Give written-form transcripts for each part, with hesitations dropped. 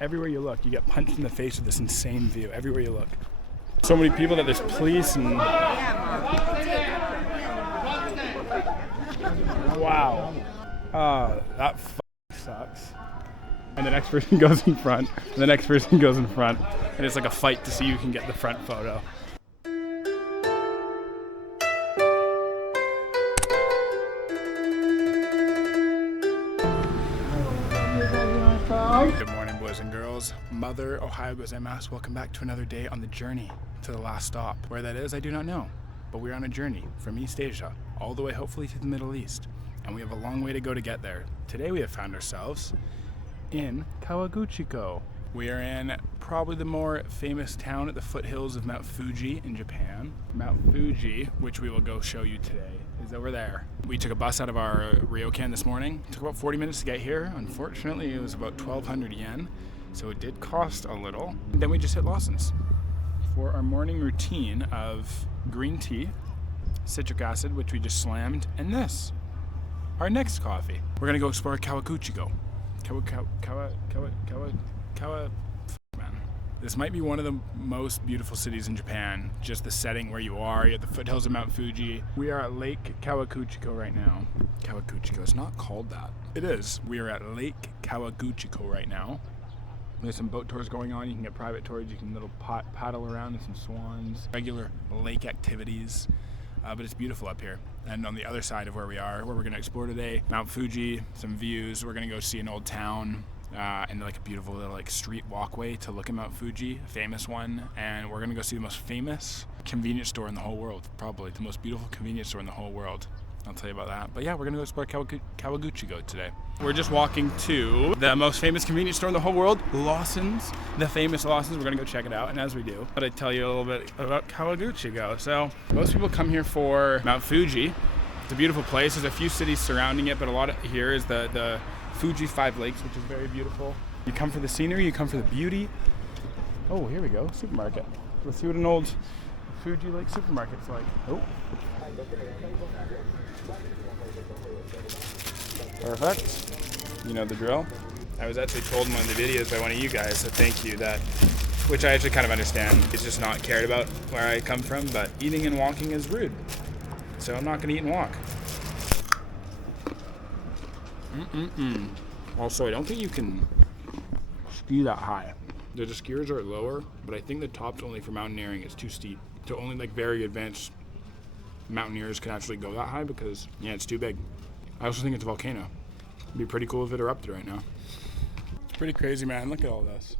Everywhere you look, you get punched in the face with this insane view. Everywhere you look. So many people that there's police and... Wow. That sucks. And the next person goes in front, and the next person goes in front, and it's like a fight to see who can get the front photo. Good morning, boys and girls. Mother Ohio gozaimasu. Welcome back to another day on the journey to the last stop. Where that is, I do not know, but we're on a journey from East Asia all the way hopefully to the Middle East, and we have a long way to go to get there. Today we have found ourselves in Kawaguchiko. We are in probably the more famous town at the foothills of Mount Fuji in Japan. Mount Fuji, which we will go show you today, is over there. We took a bus out of our Ryokan this morning. It took about 40 minutes to get here. Unfortunately, it was about 1,200 yen, so it did cost a little. And then we just hit Lawson's for our morning routine of green tea, citric acid, which we just slammed, and this, our next coffee. We're gonna go explore Kawaguchiko. Man. This might be one of the most beautiful cities in Japan. Just the setting where you are. You're at the foothills of Mount Fuji. We are at Lake Kawaguchiko right now. Kawaguchiko, it's not called that. It is. We are at Lake Kawaguchiko right now. There's some boat tours going on. You can get private tours. You can little paddle around with some swans. Regular lake activities. But it's beautiful up here. And on the other side of where we are, where we're going to explore today, Mount Fuji, some views. We're going to go see an old town and like a beautiful little like street walkway to look at Mount Fuji, a famous one. And we're going to go see the most famous convenience store in the whole world. Probably the most beautiful convenience store in the whole world. I'll tell you about that. But yeah, we're going to go explore Kawaguchiko today. We're just walking to the most famous convenience store in the whole world, Lawson's, the famous Lawson's. We're going to go check it out. And as we do, I tell you a little bit about Kawaguchiko. So most people come here for Mount Fuji. It's a beautiful place. There's a few cities surrounding it, but a lot of here is the Fuji 5 Lakes, which is very beautiful. You come for the scenery, you come for the beauty. Oh, here we go, supermarket. Let's see what an old Fuji Lake supermarket's like. Oh. Perfect. You know the drill. I was actually told in one of the videos by one of you guys, so thank you, that, which I actually kind of understand. It's just not cared about where I come from, but eating and walking is rude. So I'm not gonna eat and walk. Also, I don't think you can ski that high. The skiers are lower, but I think the top's only for mountaineering. It's too steep. So only like very advanced mountaineers can actually go that high because, yeah, it's too big. I also think it's a volcano. It'd be pretty cool if it erupted right now. It's pretty crazy, man. Look at all this.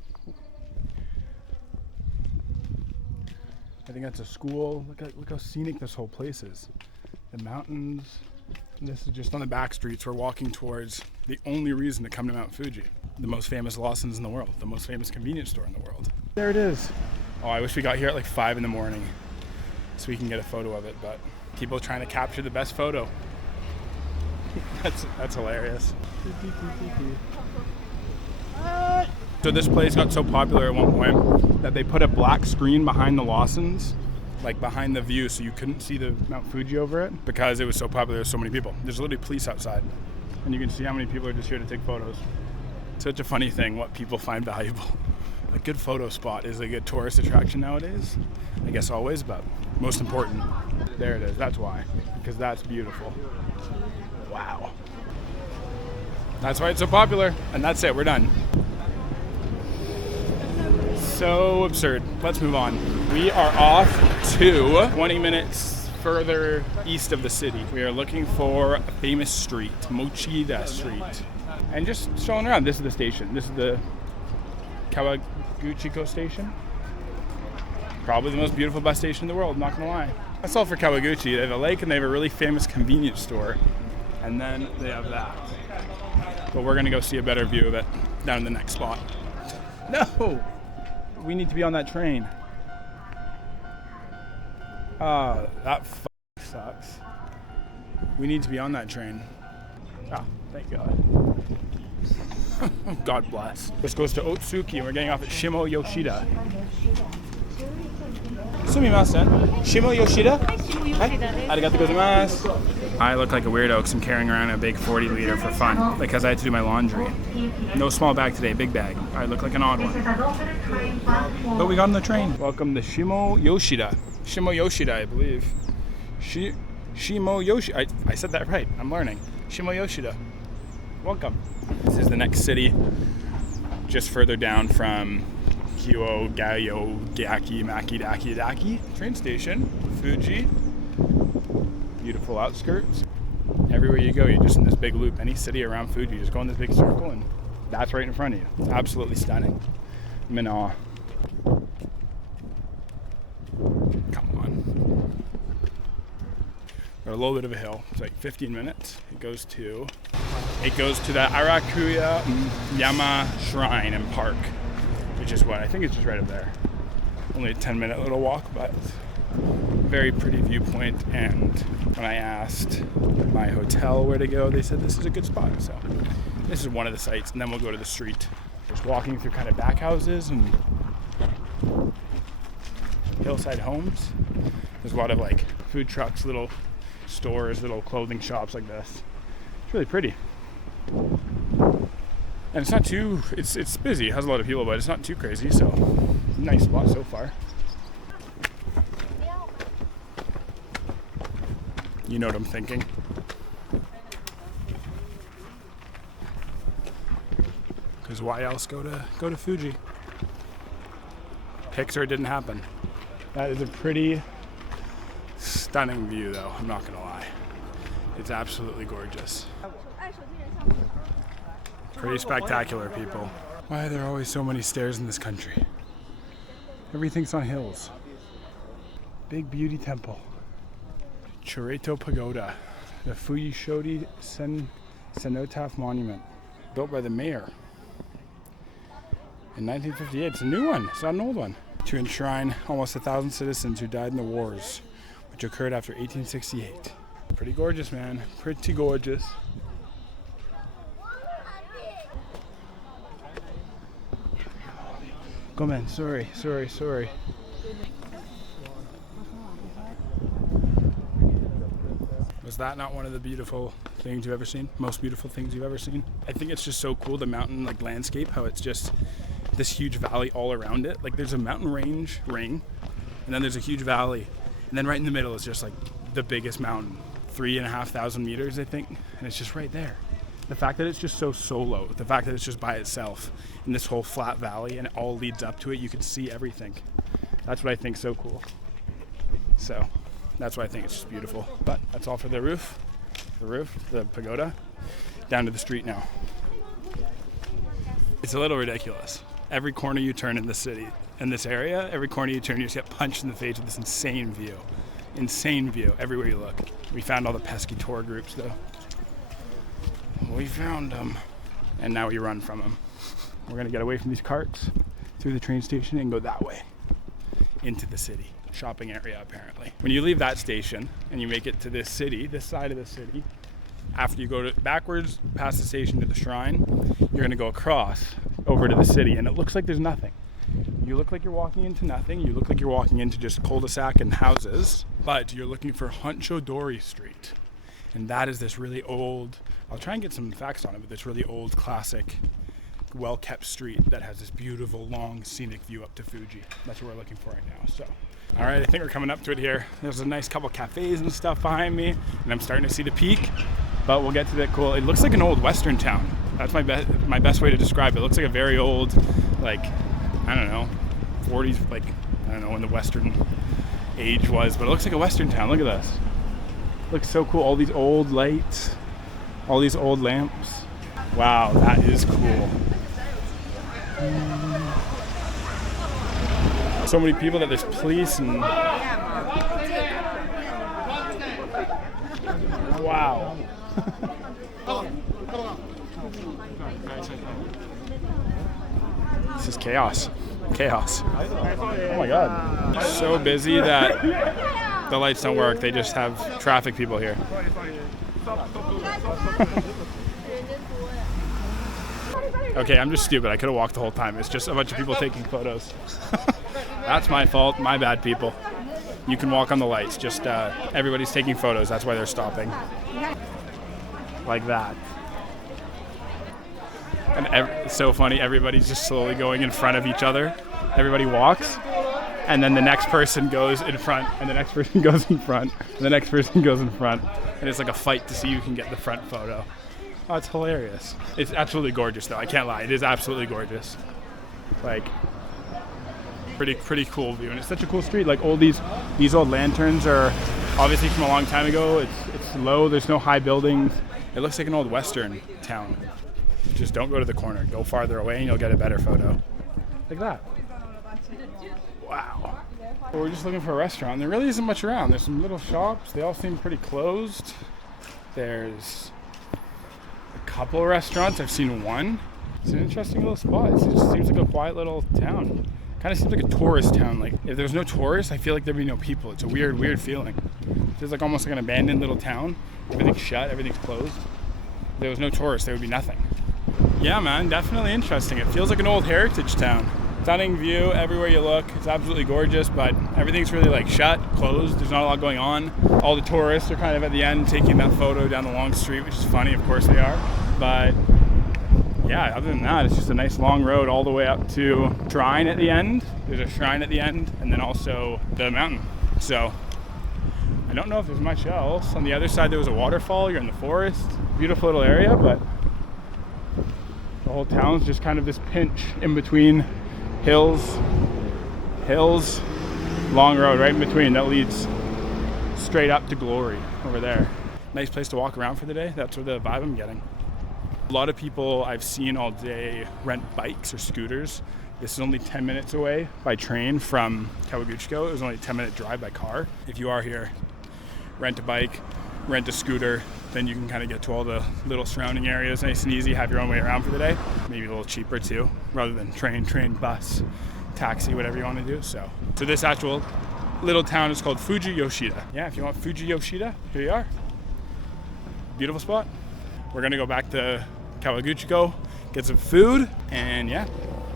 I think that's a school. Look how scenic this whole place is. The mountains. This is just on the back streets. We're walking towards the only reason to come to Mount Fuji. The most famous Lawson's in the world. The most famous convenience store in the world. There it is. Oh, I wish we got here at like 5 in the morning so we can get a photo of it, but people trying to capture the best photo. That's hilarious. So this place got so popular at one point that they put a black screen behind the Lawson's, like behind the view, so you couldn't see the Mount Fuji over it because it was so popular. There's so many people. There's literally police outside, and you can see how many people are just here to take photos. Such a funny thing what people find valuable. A good photo spot is a good tourist attraction nowadays. I guess always, but most important. There it is. That's why, because that's beautiful. Wow. That's why it's so popular. And that's it. We're done. So absurd. Let's move on. We are off to 20 minutes further east of the city. We are looking for a famous street, Mochida Street. And just strolling around. This is the station. This is the Kawaguchiko station. Probably the most beautiful bus station in the world, not gonna lie. That's all for Kawaguchi. They have a lake and they have a really famous convenience store. And then they have that. But we're gonna go see a better view of it down in the next spot. No! We need to be on that train. That sucks. We need to be on that train. Ah, thank God. God bless. This goes to Otsuki and we're getting off at Shimo Yoshida. Sumimasen. Shimo Yoshida? Arigatou gozaimasu. I look like a weirdo because I'm carrying around a big 40-liter for fun because I had to do my laundry. No small bag today, big bag. I look like an odd one. But we got on the train. Welcome to Shimo Yoshida. Shimo Yoshida, I believe. Shimo Yoshida. I said that right. I'm learning. Shimo Yoshida. Welcome. This is the next city, just further down from Kyo Gayo Gaki Maki Daki Daki. Train station, Fuji. Beautiful outskirts. Everywhere you go, you're just in this big loop. Any city around Fuji, you just go in this big circle and that's right in front of you. It's absolutely stunning. I'm in awe. Come on. Got a little bit of a hill. It's like 15 minutes. It goes to the Arakuya Yama Shrine and Park, which is what I think it's just right up there. Only a 10-minute little walk, but very pretty viewpoint. And when I asked my hotel where to go, they said this is a good spot. So this is one of the sites, and then we'll go to the street. Just walking through kind of back houses and hillside homes. There's a lot of like food trucks, little stores, little clothing shops like this. It's really pretty. And it's not too, it's busy, it has a lot of people, but it's not too crazy, so nice spot so far. You know what I'm thinking. Because why else go to Fuji? Pixar didn't happen. That is a pretty stunning view though, I'm not gonna lie. It's absolutely gorgeous. Pretty spectacular, people. Why are there always so many stairs in this country? Everything's on hills. Big beauty temple. Choreto Pagoda. The Fuyishodi Cenotaph Monument. Built by the mayor in 1958. It's a new one. It's not an old one. To enshrine almost 1,000 citizens who died in the wars, which occurred after 1868. Pretty gorgeous, man. Pretty gorgeous. Go, man. Sorry. Was that not one of the beautiful things you've ever seen? Most beautiful things you've ever seen? I think it's just so cool, the mountain like landscape, how it's just this huge valley all around it. Like there's a mountain range ring, and then there's a huge valley, and then right in the middle is just like the biggest mountain, 3,500 meters, I think, and it's just right there. The fact that it's just so solo, the fact that it's just by itself in this whole flat valley and it all leads up to it, you can see everything. That's what I think is so cool. So that's why I think it's just beautiful. But that's all for the roof, the pagoda, down to the street now. It's a little ridiculous. Every corner you turn in the city, in this area, every corner you turn, you just get punched in the face with this insane view. Insane view everywhere you look. We found all the pesky tour groups though. We found them. And now we run from them. We're gonna get away from these carts, through the train station and go that way, into the city. Shopping area apparently. When you leave that station and you make it to this city, this side of the city, after you go backwards past the station to the shrine, you're gonna go across over to the city and it looks like there's nothing. You look like you're walking into nothing. You look like you're walking into just cul-de-sac and houses, but you're looking for Honchodori Street. And that is this really old, I'll try and get some facts on it, but this really old, classic, well-kept street that has this beautiful, long, scenic view up to Fuji. That's what we're looking for right now, so. All right, I think we're coming up to it here. There's a nice couple cafes and stuff behind me, and I'm starting to see the peak, but we'll get to that cool, it looks like an old Western town. That's my best way to describe it. It looks like a very old, like, I don't know, 40s, like, I don't know when the Western age was, but it looks like a Western town. Look at this. Looks so cool. All these old lights, all these old lamps. Wow, that is cool. So many people that there's police and wow. This is chaos. Chaos. Oh my god. So busy that the lights don't work. They just have traffic people here. Okay, I'm just stupid. I could have walked the whole time. It's just a bunch of people taking photos. That's my fault. My bad, people. You can walk on the lights. Just everybody's taking photos. That's why they're stopping. Like that. And it's so funny. Everybody's just slowly going in front of each other. Everybody walks. And then the next person goes in front. And the next person goes in front. And the next person goes in front. And it's like a fight to see who can get the front photo. Oh, it's hilarious. It's absolutely gorgeous, though. I can't lie. It is absolutely gorgeous. Like, pretty cool view. And it's such a cool street. Like, all these old lanterns are obviously from a long time ago. It's low. There's no high buildings. It looks like an old Western town. Just don't go to the corner. Go farther away and you'll get a better photo. Like that. Wow. Well, we're just looking for a restaurant. There really isn't much around. There's some little shops. They all seem pretty closed. There's a couple of restaurants. I've seen one. It's an interesting little spot. It just seems like a quiet little town. Kind of seems like a tourist town. Like, if there's no tourists, I feel like there'd be no people. It's a weird feeling. It feels like almost like an abandoned little town. Everything's shut, everything's closed. If there was no tourists, there would be nothing. Yeah, man, definitely interesting. It feels like an old heritage town. Stunning view everywhere you look. It's absolutely gorgeous, but everything's really like shut, closed. There's not a lot going on. All the tourists are kind of at the end taking that photo down the long street, which is funny, of course they are. But yeah, other than that, it's just a nice long road all the way up to shrine at the end. There's a shrine at the end, and then also the mountain. So I don't know if there's much else. On the other side, there was a waterfall. You're in the forest. Beautiful little area, but the whole town's just kind of this pinch in between hills, long road right in between that leads straight up to glory over there. Nice place to walk around for the day. That's what the vibe I'm getting. A lot of people I've seen all day rent bikes or scooters. This is only 10 minutes away by train from Kawaguchiko. It was only a 10-minute drive by car. If you are here, rent a bike, rent a scooter, then you can kind of get to all the little surrounding areas nice and easy, have your own way around for the day. Maybe a little cheaper too, rather than train, bus, taxi, whatever you want to do. So this actual little town is called Fuji Yoshida. Yeah, if you want Fuji Yoshida, here you are. Beautiful spot. We're gonna go back to Kawaguchiko, get some food, and yeah,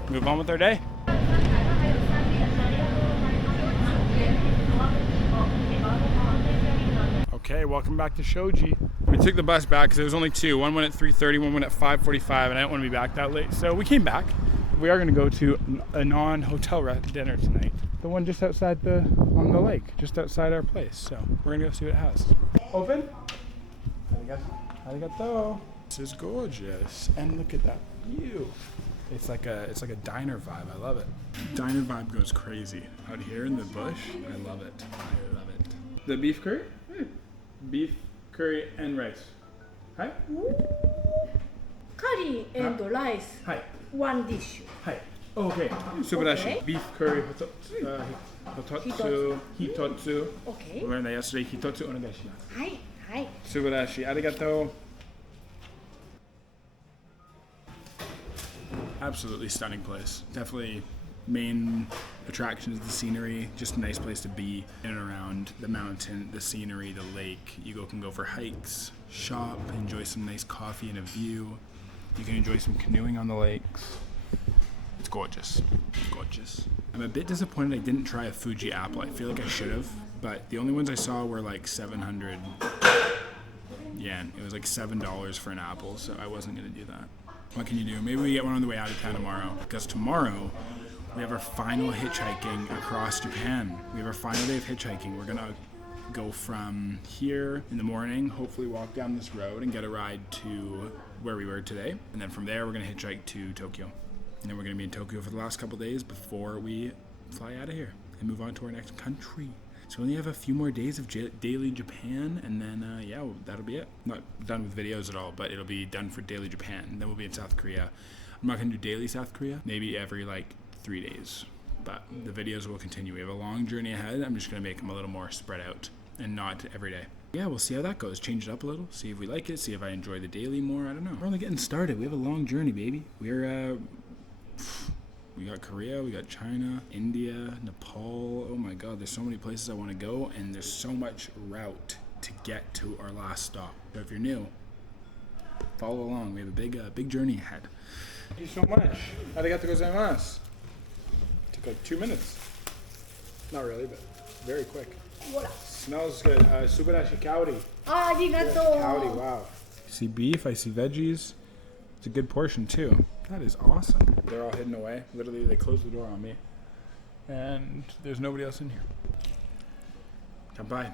move on with our day. Okay, welcome back to Shoji. We took the bus back because there was only two. One went at 3:30, one went at 5:45, and I didn't want to be back that late. So we came back. We are going to go to a non-hotel dinner tonight. The one just outside on the lake, just outside our place. So we're going to go see what it has. Open? Arigato. This is gorgeous. And look at that view. It's like a diner vibe. I love it. Diner vibe goes crazy. Out here in the bush, I love it. I love it. The beef curry? Beef curry and rice. Hi. Curry and rice. Hi. One dish. Hi. Oh, okay. Subarashi. Okay. Beef curry, hitotsu. Okay. We learned that yesterday. Hitotsu onegai shimasu. Hi. Hi. Subarashi. Arigato. Absolutely stunning place. Definitely main attraction is the scenery. Just a nice place to be in and around the mountain, the scenery, the lake. You can go for hikes, shop, enjoy some nice coffee and a view. You can enjoy some canoeing on the lakes. It's gorgeous. Gorgeous. I'm a bit disappointed I didn't try a Fuji apple. I feel like I should have, but the only ones I saw were like 700 yen. It was like $7 for an apple, so I wasn't gonna do that. What can you do? Maybe we get one on the way out of town tomorrow, because tomorrow we have our final hitchhiking across Japan. We have our final day of hitchhiking. We're gonna go from here in the morning, hopefully walk down this road and get a ride to where we were today. And then from there, we're gonna hitchhike to Tokyo. And then we're gonna be in Tokyo for the last couple days before we fly out of here and move on to our next country. So we only have a few more days of daily Japan, and then yeah, that'll be it. Not done with videos at all, but it'll be done for daily Japan. And then we'll be in South Korea. I'm not gonna do daily South Korea, maybe every like 3 days, but the videos will continue. We have a long journey ahead. I'm just gonna make them a little more spread out and not every day. Yeah, we'll see how that goes. Change it up a little, see if we like it, see if I enjoy the daily more. I don't know. We're only getting started. We have a long journey, baby. We got Korea, we got China, India, Nepal. Oh my God, there's so many places I want to go, and there's so much route to get to our last stop. So if you're new, follow along. We have a big journey ahead. Thank you so much. Arigatou gozaimasu. Took like 2 minutes. Not really, but very quick. ほら。 Smells good. Subarashi kaori. ありがと Kaori, う。 wow. I see beef, I see veggies. It's a good portion too. That is awesome. They're all hidden away. Literally, they closed the door on me. And there's nobody else in here. Kanpai.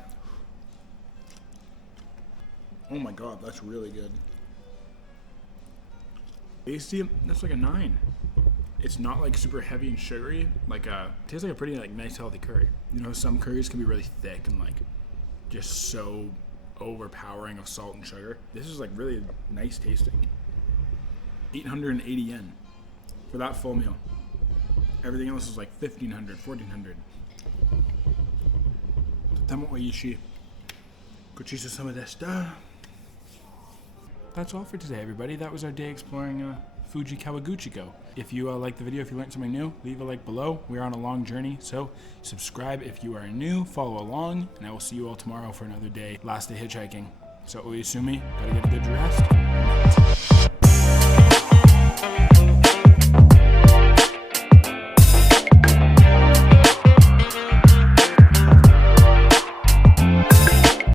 Oh my god, that's really good. Tasty, that's like a 9. It's not like super heavy and sugary. Like tastes like a pretty like nice healthy curry. You know, some curries can be really thick and like just so overpowering of salt and sugar. This is like really nice tasting. 880 yen for that full meal. Everything else is like 1,500, 1,400. とても美味しい。ごちそうさまでした。That's all for today, everybody. That was our day exploring Fuji Kawaguchiko. If you liked the video, if you learned something new, leave a like below. We're on a long journey, so subscribe if you are new, follow along, and I will see you all tomorrow for another day, last day hitchhiking. So, oyasumi, gotta get a good rest.